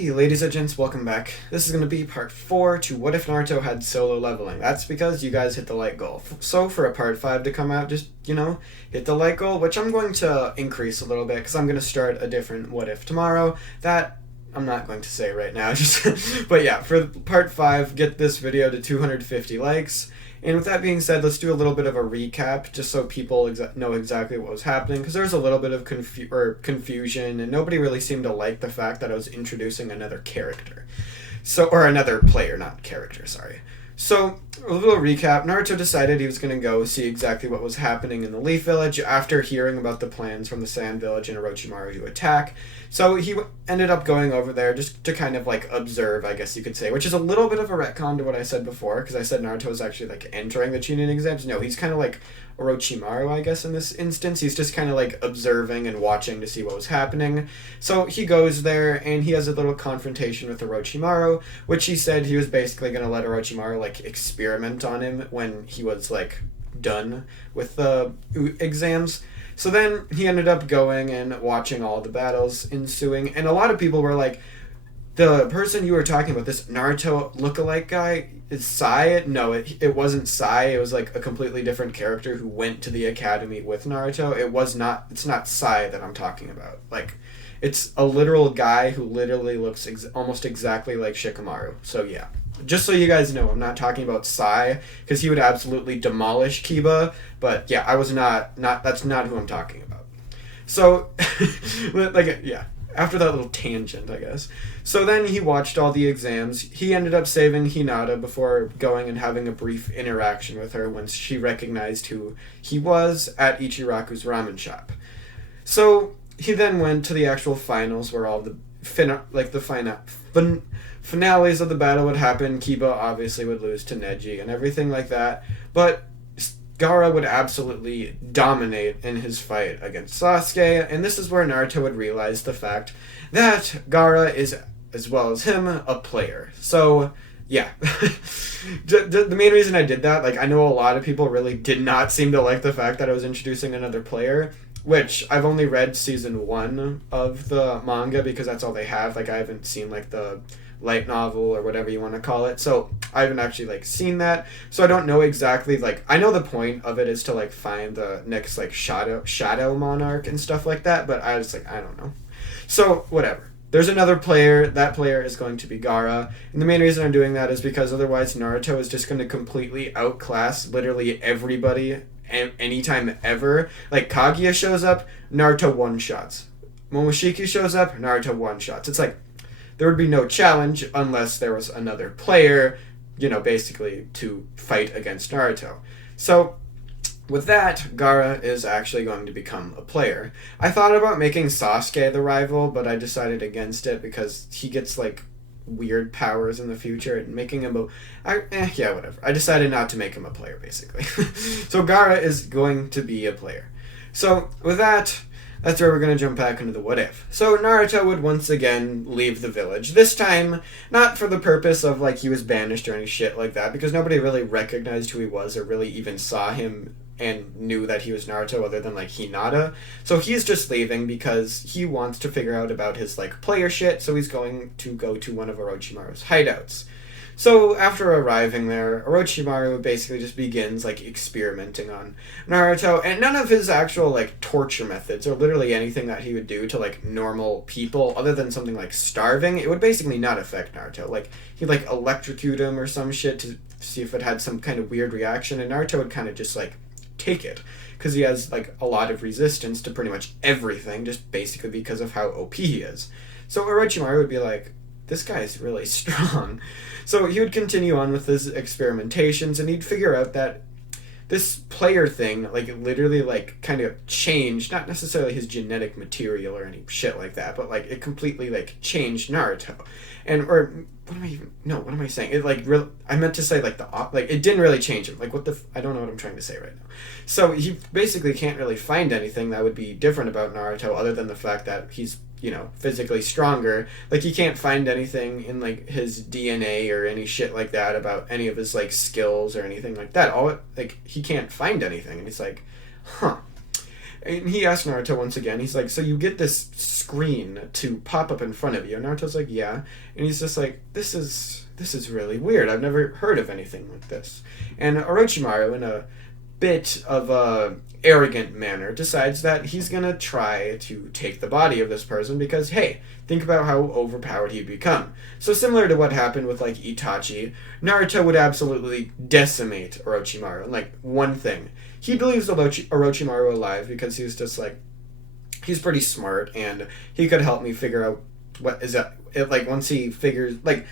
Hey, ladies and gents, welcome back. This is going to be part 4 to What If Naruto Had Solo Leveling. That's because you guys hit the like goal. So for a part 5 to come out, just, hit the like goal, which I'm going to increase a little bit because I'm going to start a different What If tomorrow. That I'm not going to say right now. But yeah, for part 5, get this video to 250 likes. And with that being said, let's do a little bit of a recap, just so people know exactly what was happening, because there was a little bit of confusion, and nobody really seemed to like the fact that I was introducing another character. Or another player, not character, sorry. So, a little recap, Naruto decided he was going to go see exactly what was happening in the Leaf Village after hearing about the plans from the Sand Village and Orochimaru to attack. So he ended up going over there just to kind of observe, I guess you could say, which is a little bit of a retcon to what I said before, because I said Naruto was actually entering the Chunin exams. No, he's kind of like Orochimaru, I guess, in this instance. He's just kind of observing and watching to see what was happening. So he goes there and he has a little confrontation with Orochimaru, which he said he was basically going to let Orochimaru experiment on him when he was done with the exams. So then he ended up going and watching all the battles ensuing, and a lot of people were like, the person you were talking about, this Naruto lookalike guy, is Sai? No, it wasn't Sai. It was a completely different character who went to the academy with Naruto. It's not Sai that I'm talking about. It's a literal guy who literally looks almost exactly like Shikamaru. So yeah. Just so you guys know, I'm not talking about Sai, because he would absolutely demolish Kiba, but yeah, that's not who I'm talking about. So, yeah, after that little tangent, I guess. So then he watched all the exams. He ended up saving Hinata before going and having a brief interaction with her once she recognized who he was at Ichiraku's ramen shop. So he then went to the actual finals where all the finales of the battle would happen. Kiba obviously would lose to Neji and everything like that, but Gaara would absolutely dominate in his fight against Sasuke, and this is where Naruto would realize the fact that Gaara is, as well as him, a player. So, yeah. The main reason I did that, I know a lot of people really did not seem to like the fact that I was introducing another player, which I've only read season 1 of the manga because that's all they have. I haven't seen the light novel or whatever you want to call it, so I haven't actually seen that, so I don't know exactly. I know the point of it is to find the next shadow monarch and stuff like that, but I was I don't know. So whatever, there's another player. That player is going to be Gaara, and the main reason I'm doing that is because otherwise Naruto is just going to completely outclass literally everybody anytime ever. Kaguya shows up, Naruto one-shots. Momoshiki shows up, Naruto one-shots. It's there would be no challenge unless there was another player, basically to fight against Naruto. So, with that, Gaara is actually going to become a player. I thought about making Sasuke the rival, but I decided against it because he gets, weird powers in the future, and making him whatever. I decided not to make him a player, basically. So Gaara is going to be a player. So, with that, that's where we're going to jump back into the what if. So Naruto would once again leave the village. This time, not for the purpose of he was banished or any shit like that, because nobody really recognized who he was or really even saw him and knew that he was Naruto other than Hinata. So he's just leaving because he wants to figure out about his player shit, so he's going to go to one of Orochimaru's hideouts. So after arriving there, Orochimaru basically just begins experimenting on Naruto, and none of his actual torture methods or literally anything that he would do to normal people other than something starving, it would basically not affect Naruto. He'd electrocute him or some shit to see if it had some kind of weird reaction, and Naruto would kind of just take it because he has a lot of resistance to pretty much everything, just basically because of how OP he is. So Orochimaru would be this guy is really strong. So he would continue on with his experimentations, and he'd figure out that this player thing, literally, kind of changed, not necessarily his genetic material or any shit like that, but, it completely, changed Naruto. What am I saying? It, I meant to say, it didn't really change him. I don't know what I'm trying to say right now. So he basically can't really find anything that would be different about Naruto other than the fact that he's physically stronger. He can't find anything in, his DNA or any shit like that about any of his, skills or anything like that. He can't find anything. And it's huh. And he asked Naruto once again, he's like, so you get this screen to pop up in front of you? And Naruto's like, yeah. And he's just like, this is really weird. I've never heard of anything like this. And Orochimaru, in a bit of a arrogant manner, decides that he's gonna try to take the body of this person because, hey, think about how overpowered he'd become. So similar to what happened with like Itachi, Naruto would absolutely decimate Orochimaru in like one thing. He leaves Orochimaru alive because he's just like, he's pretty smart and he could help me figure out what is that. Like once he figures, like,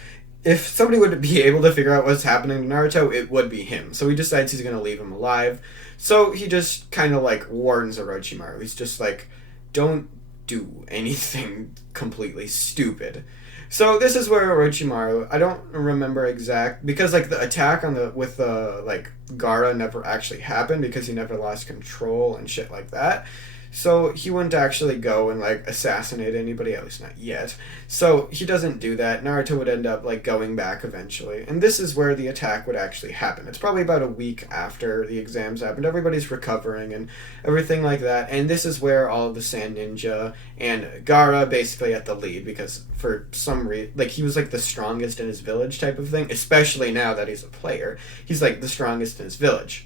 if somebody would be able to figure out what's happening to Naruto, it would be him. So he decides he's going to leave him alive. So he just kind of like warns Orochimaru. He's just like, don't do anything completely stupid. So this is where Orochimaru, I don't remember exact, because like the attack on the with the like Gaara never actually happened because he never lost control and shit like that. So he wouldn't actually go and like assassinate anybody, at least not yet. So he doesn't do that. Naruto would end up like going back eventually. And this is where the attack would actually happen. It's probably about a week after the exams happened. Everybody's recovering and everything like that. And this is where all of the Sand Ninja and Gaara basically at the lead, because for some reason, like he was like the strongest in his village type of thing, especially now that he's a player. He's like the strongest in his village.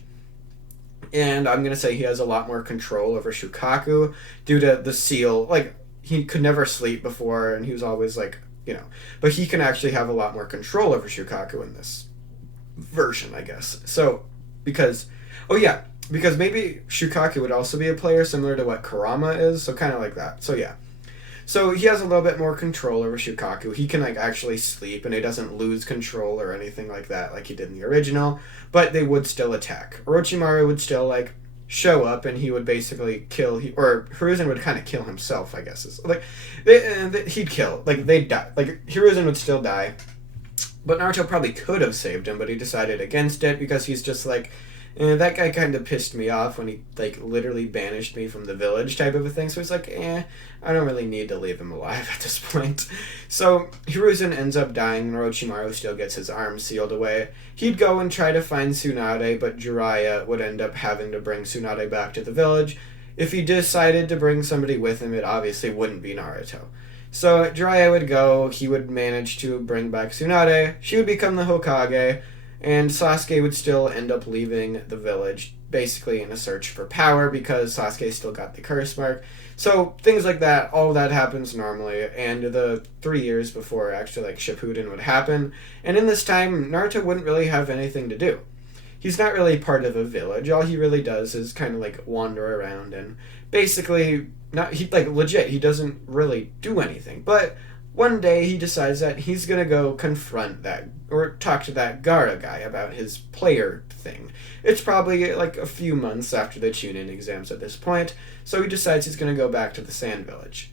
And I'm going to say he has a lot more control over Shukaku due to the seal. Like, he could never sleep before, and he was always, like, you know. But he can actually have a lot more control over Shukaku in this version, I guess. So, because maybe Shukaku would also be a player similar to what Kurama is, so kind of like that. So, yeah. So he has a little bit more control over Shukaku. He can like actually sleep and he doesn't lose control or anything like that like he did in the original, but they would still attack. Orochimaru would still like show up and he would basically kill, or Hiruzen would kind of kill himself, I guess. Is like he'd kill, like they'd die. Like Hiruzen would still die. But Naruto probably could have saved him, but he decided against it because he's just like, that guy kind of pissed me off when he, like, literally banished me from the village type of a thing. So he's like, I don't really need to leave him alive at this point. So Hiruzen ends up dying, and Orochimaru still gets his arm sealed away. He'd go and try to find Tsunade, but Jiraiya would end up having to bring Tsunade back to the village. If he decided to bring somebody with him, it obviously wouldn't be Naruto. So Jiraiya would go, he would manage to bring back Tsunade, she would become the Hokage, and Sasuke would still end up leaving the village, basically in a search for power, because Sasuke still got the curse mark. So, things like that, all of that happens normally, and the 3 years before actually, like, Shippuden would happen, and in this time, Naruto wouldn't really have anything to do. He's not really part of a village, all he really does is kind of, like, wander around, and basically, he doesn't really do anything, but one day he decides that he's gonna go confront that, or talk to that Gaara guy about his player thing. It's probably like a few months after the Chunin exams at this point, so he decides he's gonna go back to the Sand Village.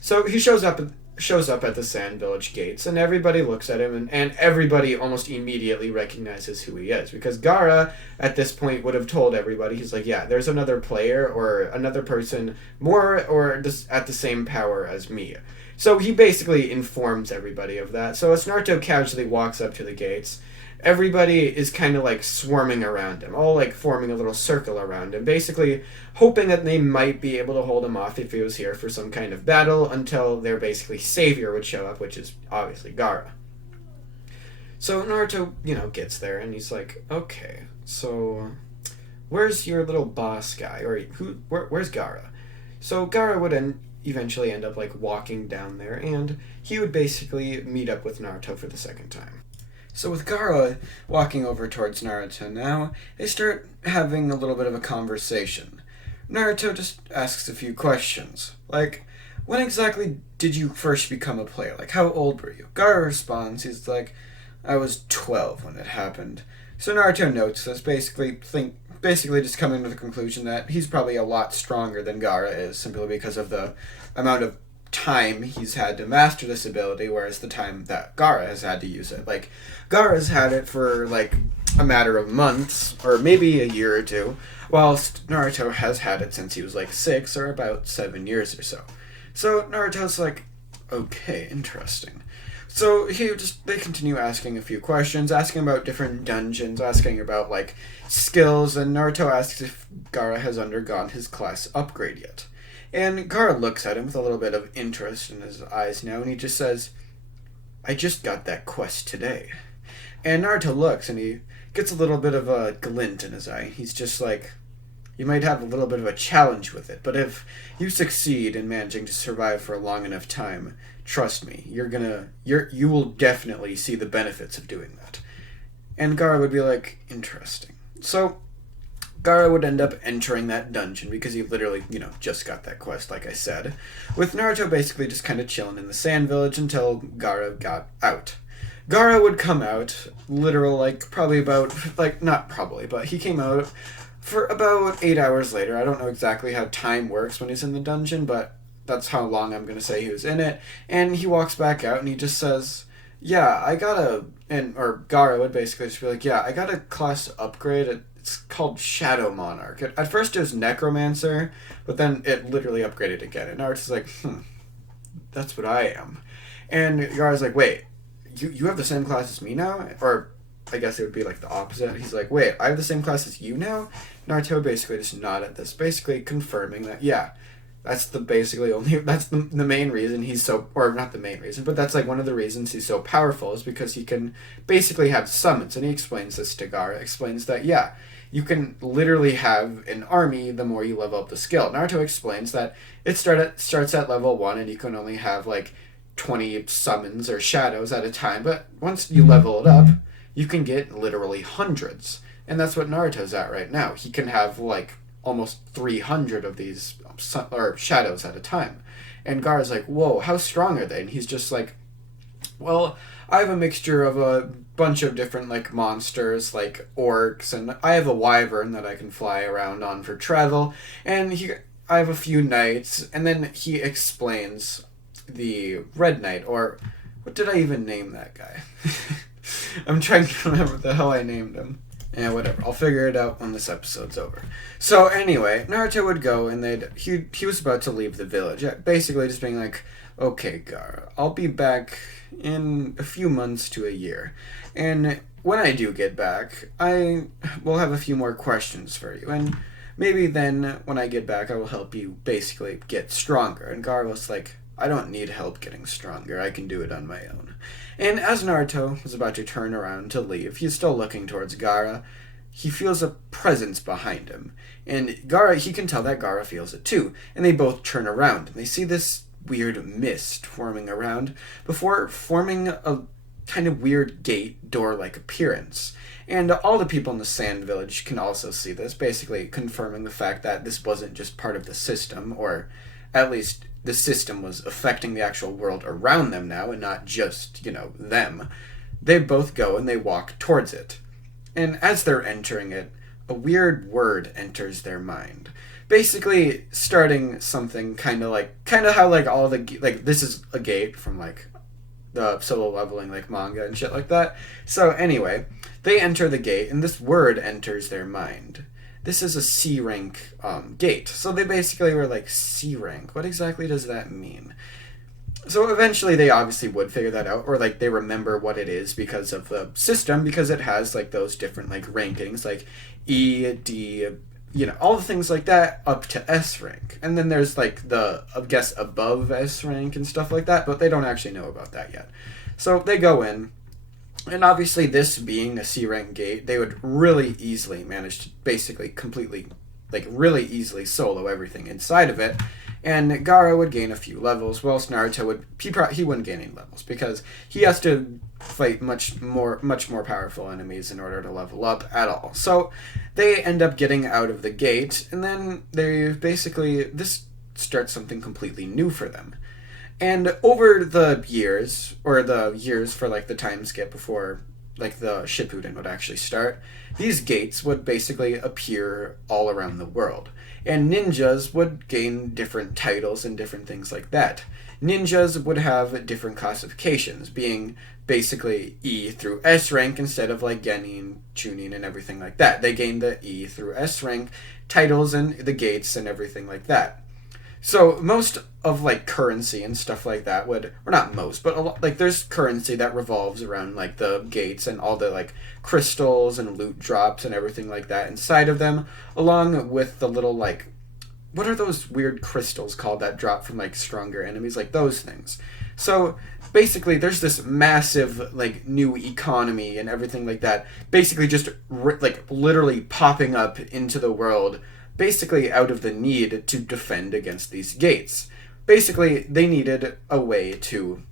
So he shows up at the Sand Village gates, and everybody looks at him, and everybody almost immediately recognizes who he is, because Gaara at this point would have told everybody, he's like, yeah, there's another player or another person more or just at the same power as me. So he basically informs everybody of that. So as Naruto casually walks up to the gates, everybody is kind of like swarming around him, all like forming a little circle around him, basically hoping that they might be able to hold him off if he was here for some kind of battle until their basically savior would show up, which is obviously Gaara. So Naruto, gets there and he's like, okay, so where's your little boss guy? Or where's Gaara? So Gaara would eventually end up like walking down there, and he would basically meet up with Naruto for the second time. So with Gaara walking over towards Naruto now, they start having a little bit of a conversation. Naruto just asks a few questions, like, when exactly did you first become a player? Like, how old were you? Gaara responds, he's like, I was 12 when it happened. So Naruto notes this, basically just coming to the conclusion that he's probably a lot stronger than Gaara is, simply because of the amount of time he's had to master this ability, whereas the time that Gaara has had to use it. Like, Gaara's had it for, like, a matter of months, or maybe a year or two, whilst Naruto has had it since he was, like, 6, or about 7 years or so. So Naruto's like, Okay, interesting. So they continue asking a few questions, asking about different dungeons, asking about like skills, and Naruto asks if Gaara has undergone his class upgrade yet. And Gaara looks at him with a little bit of interest in his eyes now, and he just says, "I just got that quest today." And Naruto looks, and he gets a little bit of a glint in his eye. He's just like, "You might have a little bit of a challenge with it, but if you succeed in managing to survive for a long enough time, trust me, you will definitely see the benefits of doing that." And Gaara would be like, "Interesting." So Gaara would end up entering that dungeon because he literally, just got that quest, like I said, with Naruto basically just kind of chilling in the sand village until Gaara got out. Gaara would come out, literal, probably about, not probably, but he came out for about 8 hours later. I don't know exactly how time works when he's in the dungeon, but that's how long I'm going to say he was in it. And he walks back out and he just says, "Yeah, I got or Gaara would basically just be like, "Yeah, I got a class upgrade. It's called Shadow Monarch. At first it was Necromancer, but then it literally upgraded again." And Naruto's like, "That's what I am." And Gaara's like, "Wait, you have the same class as me now?" Or I guess it would be like the opposite. He's like, "Wait, I have the same class as you now?" Naruto basically just nodded at this, basically confirming that, yeah, that's the main reason he's so, or not the main reason, but that's like one of the reasons he's so powerful is because he can basically have summons. And he explains this to Gaara, explains that, yeah, you can literally have an army the more you level up the skill. Naruto explains that it starts at level 1 and you can only have 20 summons or shadows at a time, but once you level it up, you can get literally hundreds. And that's what Naruto's at right now. He can have almost 300 of these shadows at a time. And Gaara's like, "Whoa, how strong are they?" And he's just like, "Well, I have a mixture of a bunch of different monsters, like orcs, and I have a wyvern that I can fly around on for travel, and I have a few knights." And then he explains the Red Knight, or what did I even name that guy? I'm trying to remember what the hell I named him. Yeah, whatever. I'll figure it out when this episode's over. So anyway, Naruto would go and he was about to leave the village. Basically just being like, "Okay, Gaara, I'll be back in a few months to a year. And when I do get back, I will have a few more questions for you. And maybe then when I get back, I will help you basically get stronger." And Gaara was like, "I don't need help getting stronger. I can do it on my own." And as Naruto was about to turn around to leave, he's still looking towards Gaara. He feels a presence behind him. And he can tell that Gaara feels it too. And they both turn around. And they see this weird mist forming around before forming a kind of weird gate door-like appearance. And all the people in the Sand Village can also see this, basically confirming the fact that this wasn't just part of the system, or at least the system was affecting the actual world around them now and not just, them. They both go and they walk towards it. And as they're entering it, a weird word enters their mind. Basically starting something kind of how all the, this is a gate from the solo leveling manga and shit like that. So anyway, they enter the gate and this word enters their mind. This is a C rank gate. So they basically were C rank. What exactly does that mean? So eventually they obviously would figure that out, or they remember what it is because of the system, because it has those different rankings, E, D, all the things like that up to S rank. And then there's the, I guess, above S rank and stuff like that, but they don't actually know about that yet. So they go in. And obviously this being a C-rank gate, they would really easily manage to basically completely, really easily solo everything inside of it. And Gaara would gain a few levels, whilst Naruto he wouldn't gain any levels, because he has to fight much more powerful enemies in order to level up at all. So they end up getting out of the gate, and then this starts something completely new for them. And over the years, or the years for the time skip before the Shippuden would actually start, these gates would basically appear all around the world. And ninjas would gain different titles and different things like that. Ninjas would have different classifications, being basically E through S rank instead of Genin, Chunin, and everything like that. They gained the E through S rank titles and the gates and everything like that. So most of like currency and stuff like that would, or not most, but a lot, like there's currency that revolves around like the gates and all the like crystals and loot drops and everything like that inside of them, along with the little like, what are those weird crystals called that drop from like stronger enemies, like those things. So basically there's this massive like new economy and everything like that, basically just like literally popping up into the world, basically out of the need to defend against these gates. Basically they needed a way to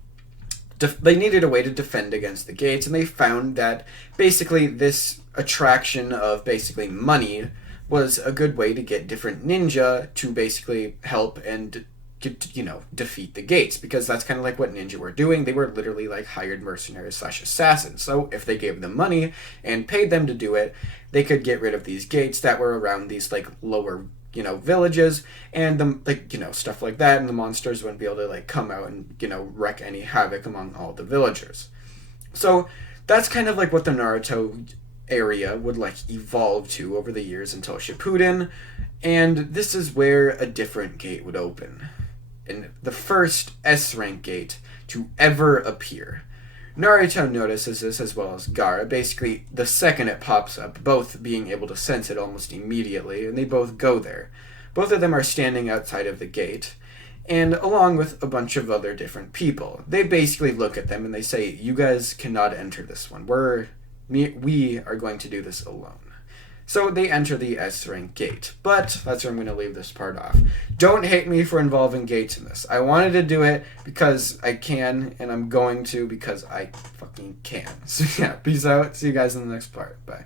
defend against the gates, and they found that basically this attraction of basically money was a good way to get different ninja to basically help and defeat the gates, because that's kind of like what ninja were doing. They were literally like hired mercenaries slash assassins. So if they gave them money and paid them to do it, they could get rid of these gates that were around these like lower villages, and the like stuff like that, and the monsters wouldn't be able to like come out and wreak any havoc among all the villagers. So that's kind of like what the Naruto area would like evolve to over the years until Shippuden, and this is where a different gate would open, and the first S rank gate to ever appear. Naruto notices this as well as Gaara, basically the second it pops up, both being able to sense it almost immediately, and they both go there. Both of them are standing outside of the gate, and along with a bunch of other different people. They basically look at them and they say, "You guys cannot enter this one. We are going to do this alone." So they enter the S rank gate, but that's where I'm going to leave this part off. Don't hate me for involving gates in this. I wanted to do it because I can, and I'm going to because I fucking can. So yeah, peace out. See you guys in the next part. Bye.